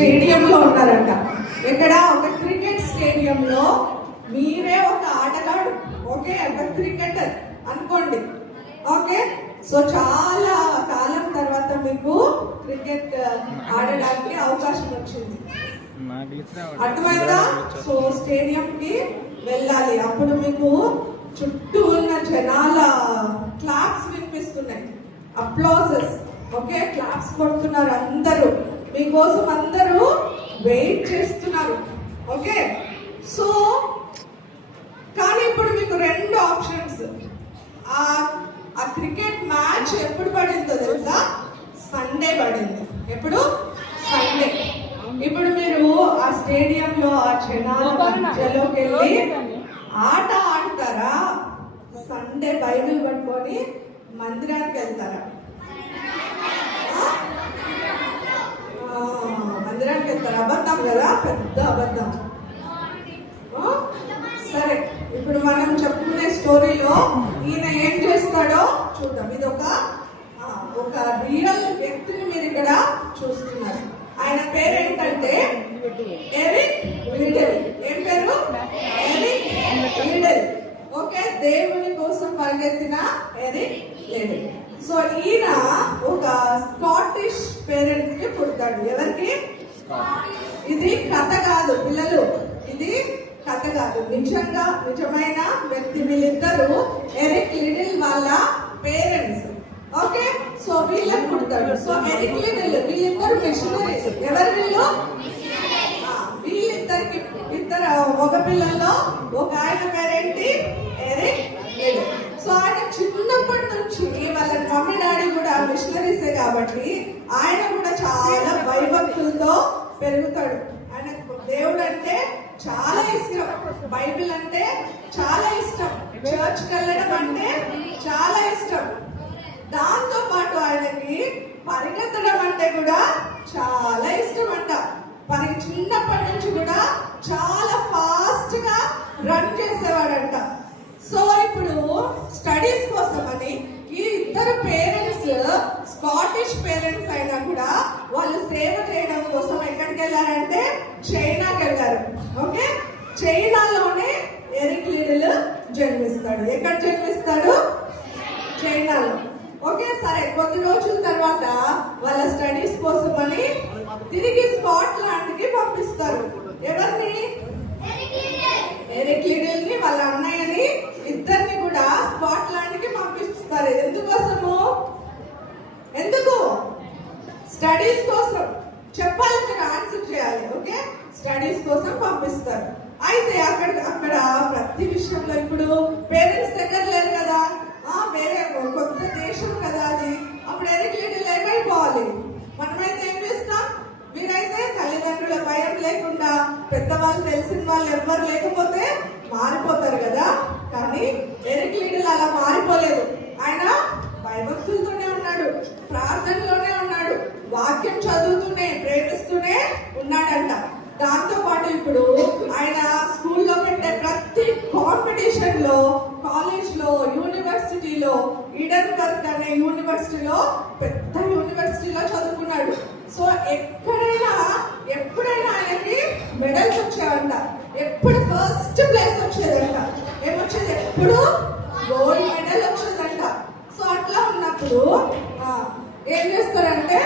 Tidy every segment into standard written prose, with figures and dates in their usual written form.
స్టేడియంలో ఉన్నారంట. ఇక్కడ ఒక క్రికెట్ స్టేడియంలో మీరే ఒక ఆటగాడు, ఓకే, ఒక క్రికెటర్ అనుకోండి, ఓకే. సో చాలా కాలం తర్వాత మీకు క్రికెట్ ఆడడానికి అవకాశం వచ్చింది, అర్థమైందా? సో స్టేడియం కి వెళ్ళాలి. అప్పుడు మీకు చుట్టూ ఉన్న జనాల క్లాప్స్ వినిపిస్తున్నాయి, అప్లాజెస్, ఓకే, క్లాప్స్ కొడుతున్నారు అందరూ మీకోసం, అందరూ వెయిట్ చేస్తున్నారు, ఓకే. సో కానీ ఇప్పుడు మీకు రెండు ఆప్షన్స్. ఆ క్రికెట్ మ్యాచ్ ఎప్పుడు పడిందో తెలుసా? సండే పడింది. ఎప్పుడు? సండే. ఇప్పుడు మీరు ఆ స్టేడియంలో ఆ జనాల మధ్యలోకి వెళ్ళి ఆట ఆడతారా? సండే బైబిల్ పట్టుకొని మందిరానికి వెళ్తారా? మందిరానికి వెళ్తారా? అబద్ధం కదా, పెద్ద అబద్ధం. సరే, ఇప్పుడు మనం చెప్పుకునే స్టోరీలో ఈయన ఏం చేస్తాడో చూద్దాం. ఇది ఒక రియల్ వ్యక్తిని మీరు ఇక్కడ చూస్తున్నారు. ఆయన పేరు ఏంటంటే ఎరిక్ లిడిల్. ఏం పేరు? Eric Liddell, okay. దేవుని కోసం పరిగెత్తిన ఎరిక్ లిడిల్. సో ఈయన ఒక స్కాటిష్ పేరెంట్స్ కి పుడతాడు. ఎవరికి? ఇది కథ కాదు పిల్లలు, ఇది కథ కాదు, నిజమైన వ్యక్తి. వీళ్ళిద్దరు ఎరిక్ లిడిల్ వాళ్ళ పేరెంట్స్, ఓకే. సో వీళ్ళకి పుడతాడు. సో ఎరిక్ లిడిల్ వీళ్ళిద్దరు మిషనరీస్. ఎవరు వీళ్ళు? వీళ్ళిద్దరికి ఇద్దరు మగ పిల్లల్లో ఒక ఆయన పేరేంటి? Eric Liddell. సో ఆయన చిన్నప్పటి నుంచి వాళ్ళ మమ్మీ డాడీ కూడా మిషనరీసే కాబట్టి ఆయన కూడా చాలా భయభక్తులతో పెరుగుతాడు. ఆయన దేవుడు అంటే చాలా ఇష్టం, బైబిల్ అంటే చాలా ఇష్టం, చర్చ్కి వెళ్ళడం అంటే చాలా ఇష్టం. దాంతో పాటు ఆయనకి పరిగెత్తడం అంటే కూడా చాలా ఇష్టం అంట. చిన్నప్పటి నుంచి కూడా చాలా ఫాస్ట్ గా రన్ చేసేవాడంట. సో ఇప్పుడు స్టడీస్ కోసం అని ఈ ఇద్దరు పేరెంట్స్ స్కాటిష్ పేరెంట్స్ అయినా కూడా వాళ్ళు సేవ చేయడం కోసం ఎక్కడికి వెళ్ళారంటే చైనాకి వెళ్ళారు, ఓకే. చైనాలోనే ఎరిక్ లిడిల్ జన్మిస్తాడు. ఎక్కడ జన్మిస్తాడు? చైనాలో, ఓకే. సరే, కొద్ది రోజుల తర్వాత వాళ్ళ స్టడీస్ కోసం అని తిరిగి స్కాట్లాండ్ కి పంపిస్తారు. ఎవరిని? ఎరిక్ లిడిల్ ని, వాళ్ళ అన్నయ్యని, ఇద్దరిని కూడా స్కాట్లాండ్ కి పంపిస్తారు. ఎందుకోసము? ఎందుకు? స్టడీస్ కోసం. చెప్పాలి, మీరు ఆన్సర్ చేయాలి, ఓకే. స్టడీస్ కోసం పంపిస్తారు. అయితే అక్కడ ప్రతి విషయంలో ఇప్పుడు పేరెంట్స్ దగ్గర లేరు కదా, వేరే కొత్త దేశం కదా అది. అప్పుడు ఎరిక్ లిడిల్ ఏమైపోవాలి? మనమైతే ఏం చేస్తాం? మీరైతే తల్లిదండ్రుల భయం లేకుండా, పెద్దవాళ్ళు తెలిసిన వాళ్ళు ఎవ్వరు లేకపోతే మారిపోతారు కదా. కానీ ఎరిక్ లిడిల్ అలా మారిపోలేదు. ఆయన భయభక్తులతోనే ఉన్నాడు, ప్రార్థనలోనే ఉన్నాడు, వాక్యం చదువుతూనే, ప్రేమిస్తూనే ఉన్నాడంట. దాంతో పాటు ఇప్పుడు ఆయన స్కూల్లో పెట్టే ప్రతి కాంపిటీషన్ లో, కాలేజ్ లో, యూనివర్సిటీలో, ఈడెన్బర్గ్ అనే యూనివర్సిటీలో, పెద్ద యూనివర్సిటీలో చదువుకున్నాడు. సో ఎప్పుడైనా ఆయనకి మెడల్స్ వచ్చాయంట. ఎప్పుడు ఫస్ట్ ప్లేస్ వచ్చేదంట. ఏమొచ్చేది? ఎప్పుడు గోల్డ్ మెడల్ వచ్చేదంట. సో అట్లా ఉన్నప్పుడు ఏం చేస్తారంటే,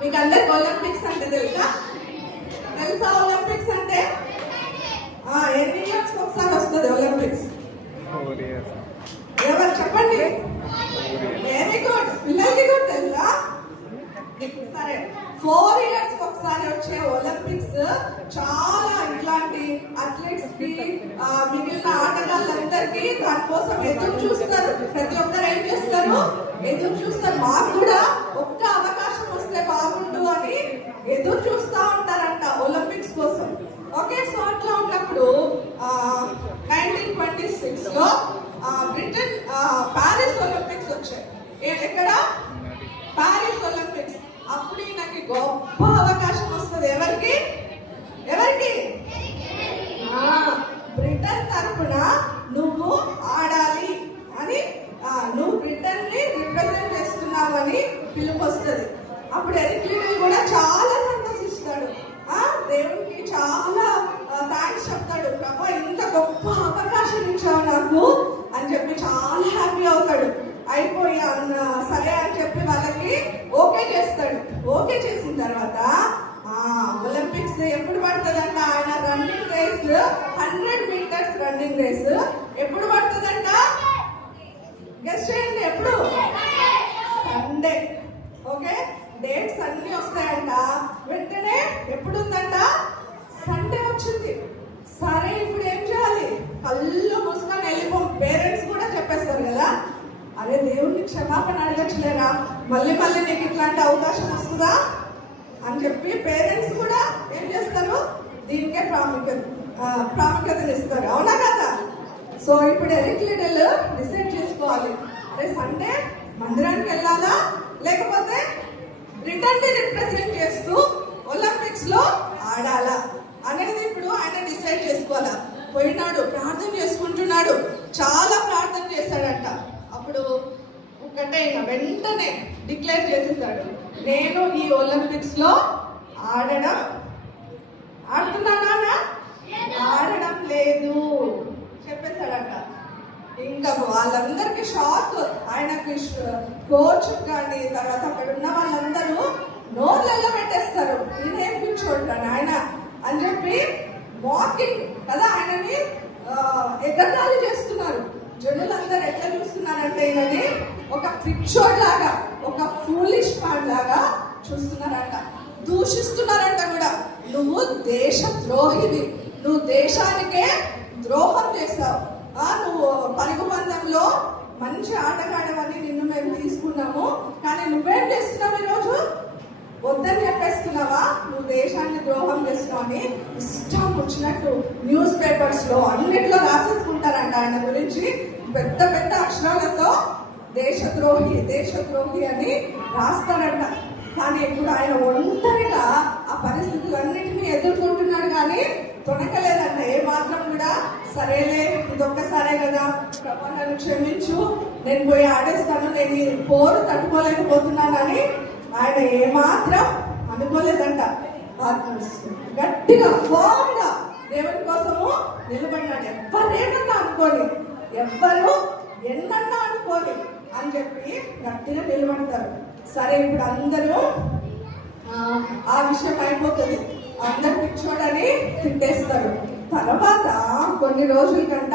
మీకు అందరికి ఒలింపిక్స్ అంటే తెలుసా? ఒలింపిక్స్ అంటే ఎన్ని ఇయర్స్ ఒకసారి వస్తుంది ఒలింపిక్స్? ఎవరు చెప్పండి? వెరీ గుడ్, పిల్లలకి కూడా తెలుసా? సరే, 4 years ఒకసారి వచ్చే ఒలింపిక్స్ చాలా ఇట్లాంటి అథ్లెట్స్ కి, మిగిలిన ఆటగాళ్ళందరికీ దానికోసం ఎదురు చూస్తారు. ప్రతి ఒక్కరు ఏం చేస్తారు? ఎదురు చూస్తారు. మాకు కూడా ఒక్క అవకాశం వస్తే బాగుండు అని ఎదురు చూస్తా ఉంటారంట ఒలింపిక్స్ కోసం, ఓకే. సో అట్లా ఉన్నప్పుడు 1926 లో బ్రిటన్ ప్యారిస్ ఒలింపిక్స్ వచ్చాయి. ఎక్కడ? Paris Olympics. అప్పుడు ఈయనకి గొప్ప అవకాశం వస్తుంది. ఎవరికి? బ్రిటన్ తరపున నువ్వు ఆడాలి అని, నువ్వు బ్రిటన్ ని రిప్రజెంట్ చేస్తున్నావు అని పిలుపు వస్తుంది. అప్పుడు ఎరిక్ లిడిల్ కూడా చాలా సంతోషిస్తాడు. అయిపోయి సరే అని చెప్పి వాళ్ళకి ఓకే చేస్తాడు. ఓకే చేసిన తర్వాత ఒలింపిక్స్ ఎప్పుడు పడుతుందంట? ఆయన running race 100 metres running race ఎప్పుడు పడుతుందంట? గెస్ట్ చేయండి. ఎప్పుడు? సండే. ఓకే, డేట్స్ అన్ని వస్తాయంట. వెంటనే ఎప్పుడు ఉందంట? సండే వచ్చింది. సరే ఇప్పుడు ఏం చేయాలి? కళ్ళు మూసుకొని వెళ్ళిపోం. పేరెంట్స్ కూడా చెప్పేస్తారు కదా, అరే దేవుడిని క్షమాపణ అడగచ్చులేరా, మళ్ళీ మళ్ళీ నీకు ఇట్లాంటి అవకాశం వస్తుందా అని చెప్పి పేరెంట్స్ కూడా ఏం చేస్తారు? దీనికే ప్రాముఖ్యతనిస్తారు. అవునా కదా? సో ఇప్పుడు ఎరిక్ లిటిల్ డిసైడ్ చేసుకోవాలి, అరే సండే మందిరానికి వెళ్ళాలా లేకపోతే రిటర్న్ ని రిప్రజెంట్ చేస్తూ ఒలింపిక్స్ లో ఆడాలా అనేది ఇప్పుడు ఆయన డిసైడ్ చేసుకోవాలా. పోయినాడు, ప్రార్థన చేసుకుంటున్నాడు, చాలా ప్రార్థన చేశాడంట. అప్పుడు ఒకటే వెంటనే డిక్లేర్ చేసేసాడు, నేను ఈ ఒలింపిక్స్ లో ఆడుతున్నానా? ఆడడం లేదు చెప్పేశాడంట. ఇంకా వాళ్ళందరికీ షాక్. ఆయనకి కోచ్ కానీ తర్వాత అక్కడ ఉన్న వాళ్ళందరూ నోర్లలో పెట్టేస్తారు, నేనేం పిచ్చోడ్డాను ఆయన అని చెప్పి వాకింగ్ కదా ఆయనని ఎగతాళి చేస్తున్నారు. జనులందరూ ఎట్లా చూస్తున్నారంటే ఈయనని ఒక పిచ్చోడ్ లాగా, ఒక ఫూలిష్ మ్యాన్ లాగా చూస్తున్నారంట, దూషిస్తున్నారంట కూడా. నువ్వు దేశ ద్రోహివి, నువ్వు దేశానికే ద్రోహం చేస్తావు, నువ్వు పరుగు పందెంలో మంచి ఆటగాడవని నిన్ను మేము తీసుకున్నాము, కానీ నువ్వేం చేస్తున్నావు ఈరోజు? వద్దని చెప్పేస్తున్నావా? నువ్వు దేశాన్ని ద్రోహం చేస్తున్నావు అని ఇష్టం వచ్చినట్టు న్యూస్ పేపర్స్ లో అన్నిట్లో రాసేసుకుంటారంట ఆయన గురించి. పెద్ద పెద్ద అక్షరాలతో దేశద్రోహి అని రాస్తారంట. కానీ ఇప్పుడు ఆయన ఒంటరిగా ఆ పరిస్థితులన్నింటినీ ఎదుర్కొంటున్నాడు, కానీ తొనకలేదంట ఏ మాత్రం కూడా. సరేలే, ఇదొక్కసారే కదా, ప్రభా నన్ను క్షమించు, నేను పోయి ఆడేస్తాను, నేను ఈ పోరు తట్టుకోలేకపోతున్నానని ఆయన ఏమాత్రం అనుకోలేదంట. గట్టిగా ఫామ్ గా దేవుని కోసము నిలబడినాడు. ఎవ్వరేమన్నా అనుకోని, ఎవ్వరు ఎన్నన్నా అనుకోని అని చెప్పి గట్టిగా నిలబడతారు. సరే ఇప్పుడు అందరూ ఆ విషయం అయిపోతుంది, అందరు పిచ్చోడని తిట్టేస్తారు. తర్వాత కొన్ని రోజులకంట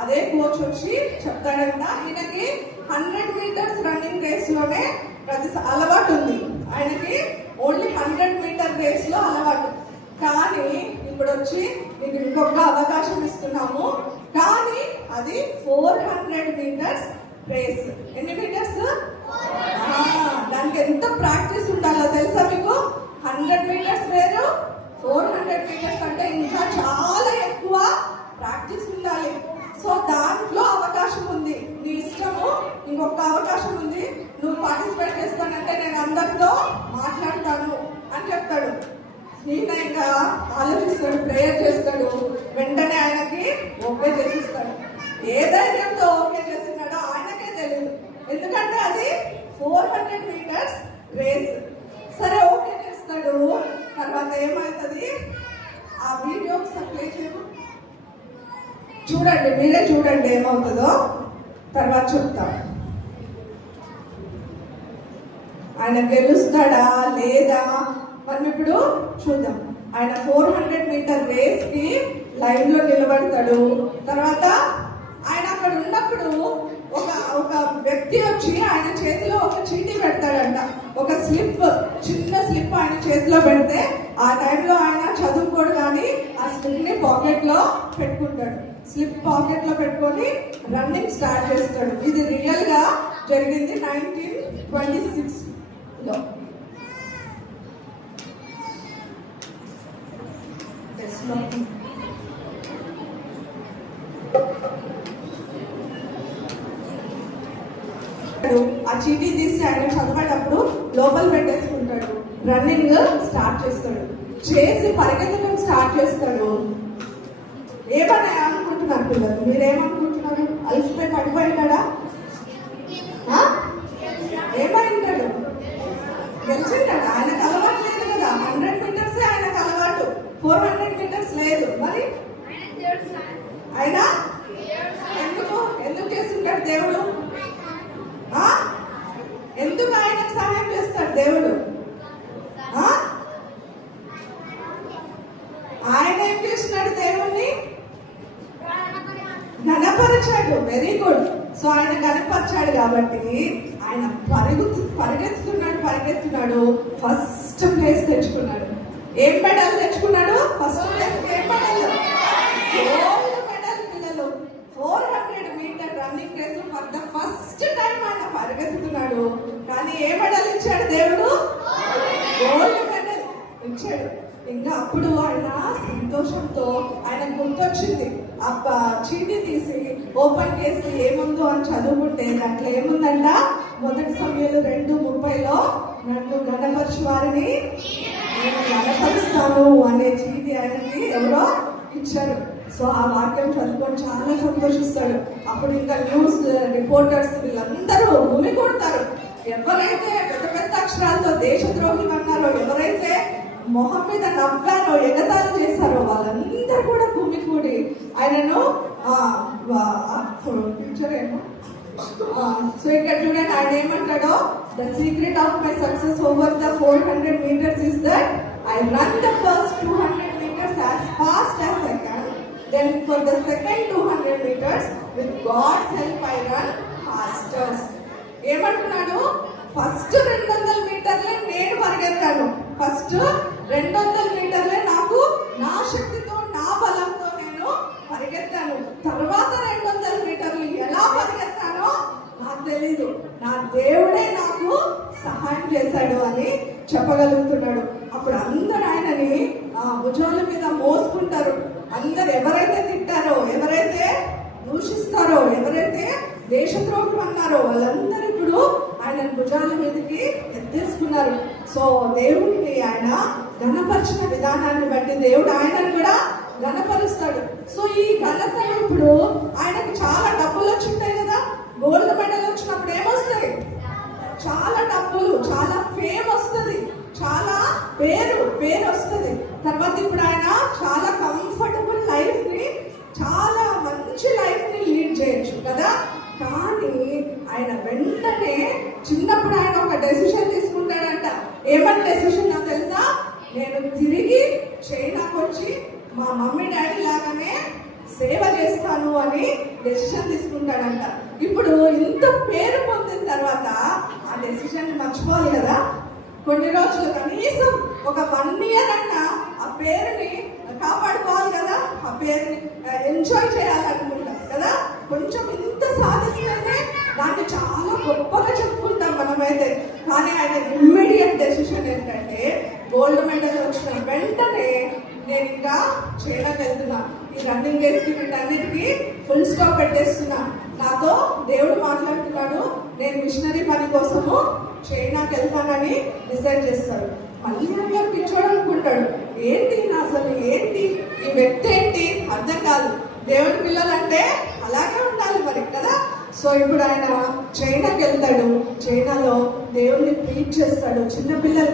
అదే కోచ్ వచ్చి చెప్తాడంట, ఈయనకి 100 మీటర్స్ రన్నింగ్ రేస్ లోనే అలవాటు ఉంది, ఆయనకి ఓన్లీ 100 మీటర్ రేస్ లో అలవాటు. కానీ ఇప్పుడు వచ్చి నీకు ఇంకొక అవకాశం ఇస్తున్నాము, కానీ అది 400 మీటర్స్ రేస్. ఎన్ని మీటర్స్? దానికి ఎంత ప్రాక్టీస్ ఉండాలో తెలుసా మీకు? 100 మీటర్స్ వేరు, 400 మీటర్స్ అంటే ఇంకా చాలా ఎక్కువ ప్రాక్టీస్ ఉండాలి. సో దాంట్లో అవకాశం ఉంది, నీ ఇష్టము, ఇంకొక అవకాశం ఉంది, నువ్వు పార్టిసిపేట్ చేస్తానంటే నేను అందరితో మాట్లాడతాను అని చెప్తాడు. ఈయన ఇంకా ఆలోచిస్తాడు, ప్రేయర్ చేస్తాడు, వెంటనే ఆయనకి ఓకే చేసిస్తాడు. ఏ ధైర్యంతో ఓకే చేస్తున్నాడో ఆయనకే తెలియదు, ఎందుకంటే అది 400 మీటర్స్ రేస్. సరే ఓకే చేస్తాడు. తర్వాత ఏమవుతుంది? ఆ వీడియో ప్లే చేయము, చూడండి, మీరే చూడండి ఏమవుతుందో, తర్వాత చెప్తా. ఆయన గెలుస్తాడా లేదా మనం ఇప్పుడు చూద్దాం. ఆయన 400 మీటర్ రేస్ కి లైన్ లో నిలబడతాడు. తర్వాత ఆయన అక్కడ ఉన్నప్పుడు ఒక వ్యక్తి వచ్చి ఆయన చేతిలో ఒక చీటీ పెడతాడంట, ఒక స్లిప్, చిన్న స్లిప్ ఆయన చేతిలో పెడితే ఆ టైంలో ఆయన చదువుకోడు, కానీ ఆ స్లిప్ ని పాకెట్ లో పెట్టుకుంటాడు. స్లిప్ పాకెట్ లో పెట్టుకొని రన్నింగ్ స్టార్ట్ చేస్తాడు. ఇది రియల్ గా జరిగింది 1926 లో. ఆ చీటీ తీసి ఆయన చదివేటప్పుడు లోపల పెట్టేసుకుంటాడు, రన్నింగ్ స్టార్ట్ చేస్తాడు, చేసి పరిగెత్తడం స్టార్ట్ చేస్తాడు. ఏమన్నా అనుకుంటున్నారు పిల్లలు? మీరేమనుకుంటున్నారు? అలసిపోయి పడిపోయింటాడా? ఏమైంటాడు? గెలిచింటాడు. ఆయనకు అలవాటు లేదు కదా, 100 మీటర్స్ ఆయనకు అలవాటు, 400 మీటర్స్ లేదు. మరి ఆయన ఎందుకు చేస్తుంటాడు దేవుడు? ఏం చేస్తున్నాడు? దేవుణ్ణి ఘనపరిచాడు. Very good. సో ఆయన ఘనపరిచాడు కాబట్టి ఆయన పరిగెత్తుతున్నాడు. ఫస్ట్ ప్లేస్ తెచ్చుకున్నాడు. ఏం మెడల్ తెచ్చుకున్నాడు? First place. ఏం మెడల్? Gold medal. పిల్లలు 400 metre running race for the first time ఆయన పరిగెత్తుతున్నాడు. కానీ ఏ మెడల్ ఇచ్చాడు దేవుడు? గోల్డ్ మెడల్ ఇచ్చాడు. ఇంకా అప్పుడు ఆయన సంతోషంతో ఆయన గుర్తొచ్చింది. చీటీ తీసి ఓపెన్ చేసి ఏముందో అని చదువుకుంటే దాంట్లో ఏముందంట? 1 సమూయేలు 2:30 నన్ను ఘనపరచు వారిని నేను ఘనపరుస్తాను అనే చీటీ ఆయనకి ఎవరో ఇచ్చారు. సో ఆ వాక్యం చదువుకొని చాలా సంతోషిస్తాడు. అప్పుడు ఇంకా న్యూస్ రిపోర్టర్స్ వీళ్ళందరూ భూమి కొడతారు. ఎవరైతే పెద్ద పెద్ద అక్షరాలతో దేశద్రోహులు అన్నారో, ఎవరైతే మొహం మీద నవ్వారో, ఎగతాళి చేశారో వాళ్ళందరూ కూడా భూమి కూడి ఆయనను ఫ్యూచర్ ఏమో. సో ఇక్కడ చూడండి ఆయన ఏమంటాడో, the secret of my success over the 400 meters is that I run the first 200 meters as fast as I can. Then for the second 200 meters with God's help I run faster. ఏమంటున్నాడు? First 200 మీటర్లే నేను పరిగెత్తాను. First 200 మీటర్లే నాకు నా శక్తితో నా బలంతో నేను పరిగెత్తాను. తర్వాత 200 మీటర్లు ఎలా పరిగెత్తానో నాకు తెలీదు. నా దేవుడే నాకు సహాయం చేశాడు అని చెప్పగలుగుతున్నాడు. అప్పుడు అందరు ఆయనని భుజాల మీద మోసుకుంటారు. అందరు ఎవరైతే తిట్టారో, ఎవరైతే దూషిస్తారో, ఎవరైతే దేశద్రోహులు అన్నారో వాళ్ళందరూ ఇప్పుడు ఆయన భుజాల మీదకి ఎత్తేసుకున్నారు. సో దేవుడిని ఆయన ఘనపరిచిన విధానాన్ని బట్టి దేవుడు ఆయనను కూడా ఘనపరుస్తాడు. సో ఈ ఘనత ఇప్పుడు ఆయనకు చాలా డబ్బులు వచ్చింటాయి కదా. గోల్డ్ మెడల్ వచ్చినప్పుడు ఏమొస్తాయి? చాలా డబ్బులు, చాలా ఫేమ్ వస్తుంది, చాలా పేరు వస్తుంది. తర్వాత ఇప్పుడు ఆయన చాలా కంఫర్టబుల్ లైఫ్ ని, చాలా మంచి లైఫ్ ని లీడ్ చేయొచ్చు కదా. కానీ ఆయన వెంటనే చిన్నప్పుడు ఆయన ఒక డెసిషన్ తీసుకుంటాడంట. ఏమని డెసిషన్ నాకు తెలుసా? నేను తిరిగి చైనాకు వచ్చి మా మమ్మీ డాడీ లాగానే సేవ చేస్తాను అని డెసిషన్ తీసుకుంటాడంట. ఇప్పుడు ఇంత పేరు పొందిన తర్వాత ఆ డెసిషన్ మర్చిపోవాలి కదా. కొన్ని రోజులు కనీసం ఒక 1 year అన్నా ఆ పేరుని కాపాడుకోవాలి కదా. ఆ పేరుని ఎంజాయ్ చేయాలనుకుంటాం కదా. కొంచెం ఇంత సాధిస్తేనే దాన్ని చాలా గొప్పగా చెప్పుకుంటాం మనమైతే. కానీ ఆయన ఇమ్మీడియట్ డెసిషన్ ఏంటంటే, గోల్డ్ మెడల్ వచ్చిన వెంటనే నేను ఇంకా చైనాకి వెళ్తున్నా, ఈ రన్నింగ్ రేస్కి వీటన్నిటికీ ఫుల్ స్టాప్ పెట్టేస్తున్నా. నాతో దేవుడు మాట్లాడుతున్నాడు, నేను మిషనరీ పని కోసము చైనాకి వెళ్తానని డిసైడ్ చేస్తాడు. మళ్ళీ అలా పిచ్చోడు అనుకుంటాడు, ఏంటి అసలు ఏంటి ఈ వ్యక్తి ఏంటి అర్థం కాదు. దేవుడి పిల్లలంటే అలాగే ఉండాలి మరి కదా. సో ఇప్పుడు ఆయన చైనాకి వెళ్తాడు. చైనాలో దేవుడిని ప్రీచ్ చేస్తాడు. చిన్నపిల్లలు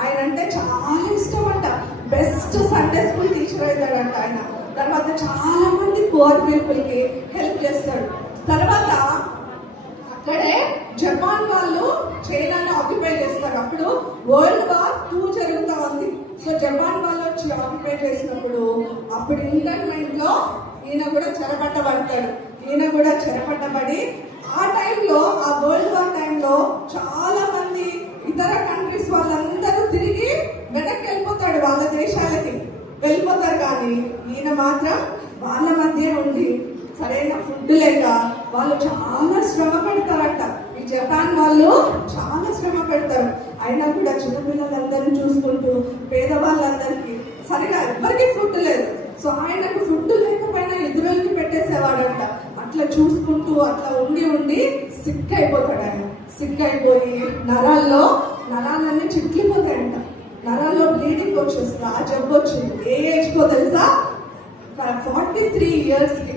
ఆయన అంటే చాలా ఇష్టం అంట. బెస్ట్ సండే స్కూల్ టీచర్ అవుతాడంట ఆయన. తర్వాత చాలా మంది పూర్ పీపుల్ కి హెల్ప్ చేస్తాడు. తర్వాత అక్కడే జపాన్ వాళ్ళు చైనాను ఆక్యుపై చేస్తారు. అప్పుడు World War II జరుగుతూ ఉంది. సో జపాన్ వాళ్ళు వచ్చి ఆక్యుపై చేసినప్పుడు అప్పుడు ఇంటర్మెంట్ లో ఈయన కూడా చెరపట్టబడతాడు. ఈయన కూడా చెరపట్టబడి ఆ టైంలో, ఆ వరల్డ్ వార్ టైంలో చాలా మంది ఇతర కంట్రీస్ వాళ్ళందరూ తిరిగి వెనక్కి వెళ్ళిపోతాడు, వాళ్ళ దేశాలకి వెళ్ళిపోతారు. కానీ ఈయన మాత్రం వాళ్ళ మధ్య ఉండి సరైన ఫుడ్ లేక వాళ్ళు చాలా శ్రమ పెడతారట. ఈ జపాన్ వాళ్ళు చాలా శ్రమ పెడతారు. అయినా కూడా చిన్నపిల్లలందరినీ చూసుకుంటూ పేదవాళ్ళందరికీ సరిగా ఎవరికి ఫుడ్ లేదు. సో ఆయనకు ఫుడ్ లేకపోయినా ఎదురుకి పెట్టేసేవాడంట. అట్లా చూసుకుంటూ అట్లా ఉండి ఉండి సిక్ అయిపోతాడు ఆయన. సిక్ అయిపోయి నరాలన్నీ చిట్లిపోతాయంట. నరాల్లో బ్లీడింగ్ వచ్చేస్తుంది. ఆ జబ్బు వచ్చింది. ఏ ఏజ్కో తెలుసా? 43 years కి.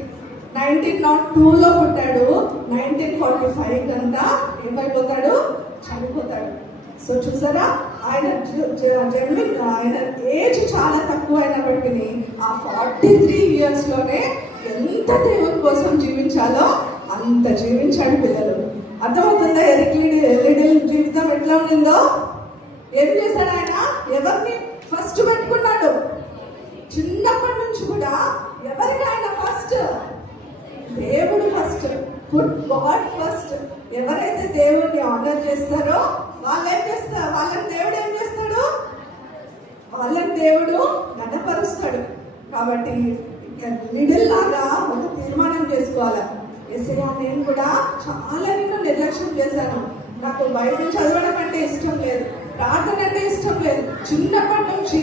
1902లో పుట్టాడు. 1945 అంతా ఏమైపోతాడు? చనిపోతాడు. సో చూసారా, ఆయన ఆయన ఏజ్ చాలా తక్కువ అయినప్పటికీ ఆ 43 years లోనే ఎంత దేవుని కోసం జీవించాలో అంత జీవించాడు. పిల్లలు అర్థమవుతుందా? ఎరిక్లీడి జీవితం ఎట్లా ఉండిందో? ఏం చేశాడు ఆయన? ఎవరిని ఫస్ట్ పెట్టుకున్నాడు? చిన్నప్పటి నుంచి గాడ్ ఫస్ట్. ఎవరైతే దేవుడిని ఆనర్ చేస్తారో వాళ్ళని దేవుడు ఏం చేస్తాడు? వాళ్ళని దేవుడు గణపరుస్తాడు. కాబట్టి మిడిల్ లాగా ఒక తీర్మానం చేసుకోవాలి. ఎస్ఐ నేను కూడా చాలా నిర్లక్ష్యం చేశాను. నాకు బైబిల్ చదవడం అంటే ఇష్టం లేదు, ప్రార్థన అంటే ఇష్టం లేదు. చిన్నప్పటి నుంచి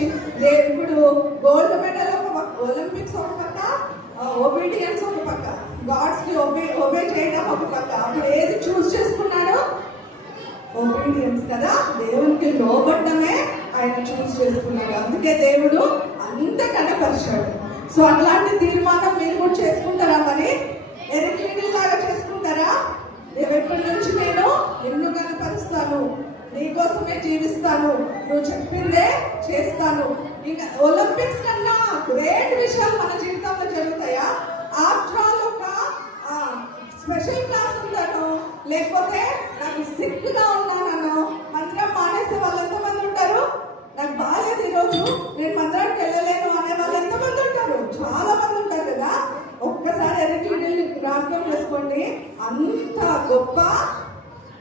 ఇప్పుడు గోల్డ్ మెడల్ ఒక పక్క, ఒలింపిక్స్ ఒక పక్క, ఒబీడియన్స్ ఒక పక్క, గాడ్స్ కి ఒబే చేయడం ఒక పక్క. అప్పుడు ఏది చూస్ చేసుకున్నాడు? ఒబీడియన్స్ కదా, దేవునికి లోబడ్డమే ఆయన చూస్ చేసుకున్నాడు. అందుకే దేవుడు అంత కనపరిచాడు. సో అట్లాంటి తీర్మానం మీరు కూడా చేసుకుంటారా? మరి ఎరిక్లీడల్ లాగా చేసుకుంటారా? రేపటి నుంచి నేను నిన్ను కనపరుస్తాను, నీకోసమే జీవిస్తాను, నువ్వు చెప్పిందే చేస్తాను. ఇంకా ఒలింపిక్స్ కన్నా గ్రేట్ విషయాలు మన జీవితంలో జరుగుతాయా? ఆఫ్టర్ ఆల్ ఒక స్పెషల్ క్లాస్ ఉంటాను, లేకపోతే నాకు సిక్ గా ఉన్నానో మందిరం మానేసే వాళ్ళు ఎంతమంది ఉంటారు? నాకు బాగాలేదు ఈరోజు, నేను మందిరానికి వెళ్ళలేను అనే వాళ్ళు ఎంతమంది ఉంటారు? చాలా మంది ఉంటారు కదా. ఒక్కసారి ఎరిక్లీడల్ని జ్ఞాపకం చేసుకోండి, అంత గొప్ప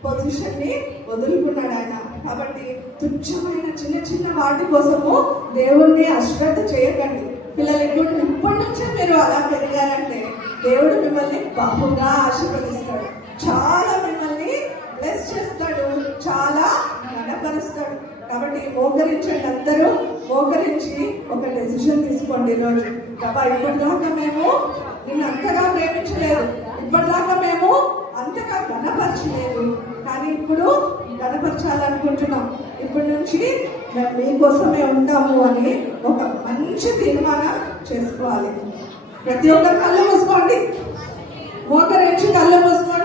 పొజిషన్ ని వదులుకున్నాడు ఆయన. కాబట్టి తుచ్చమైన చిన్న చిన్న వాటి కోసము దేవుణ్ణి అశ్రద్ధ చేయకండి. పిల్లలు ఇప్పటి నుంచే మీరు అలా పెరిగారంటే దేవుడు మిమ్మల్ని బహుగా ఆశీర్వదిస్తాడు, చాలా మిమ్మల్ని బ్లెస్ చేస్తాడు, చాలా గణపరుస్తాడు. కాబట్టి మోకరించండి, అందరూ మోకరించి ఒక డెసిషన్ తీసుకోండి ఈరోజు. బాబా, ఇప్పటిదాకా మేము నిన్ను అంతగా ప్రేమించలేదు, ఇప్పటిదాకా మేము అంతగా గణపరచలేదు, కానీ ఇప్పుడు గణపరచాలనుకుంటున్నాం. ఇప్పటి నుంచి మేము మీకోసమే ఉంటాము అని ఒక మంచి తీర్మానం చేసుకోవాలి. ప్రతి ఒక్కరు కళ్ళు మూసుకోండి, మోకరించి కళ్ళు మూసుకోండి.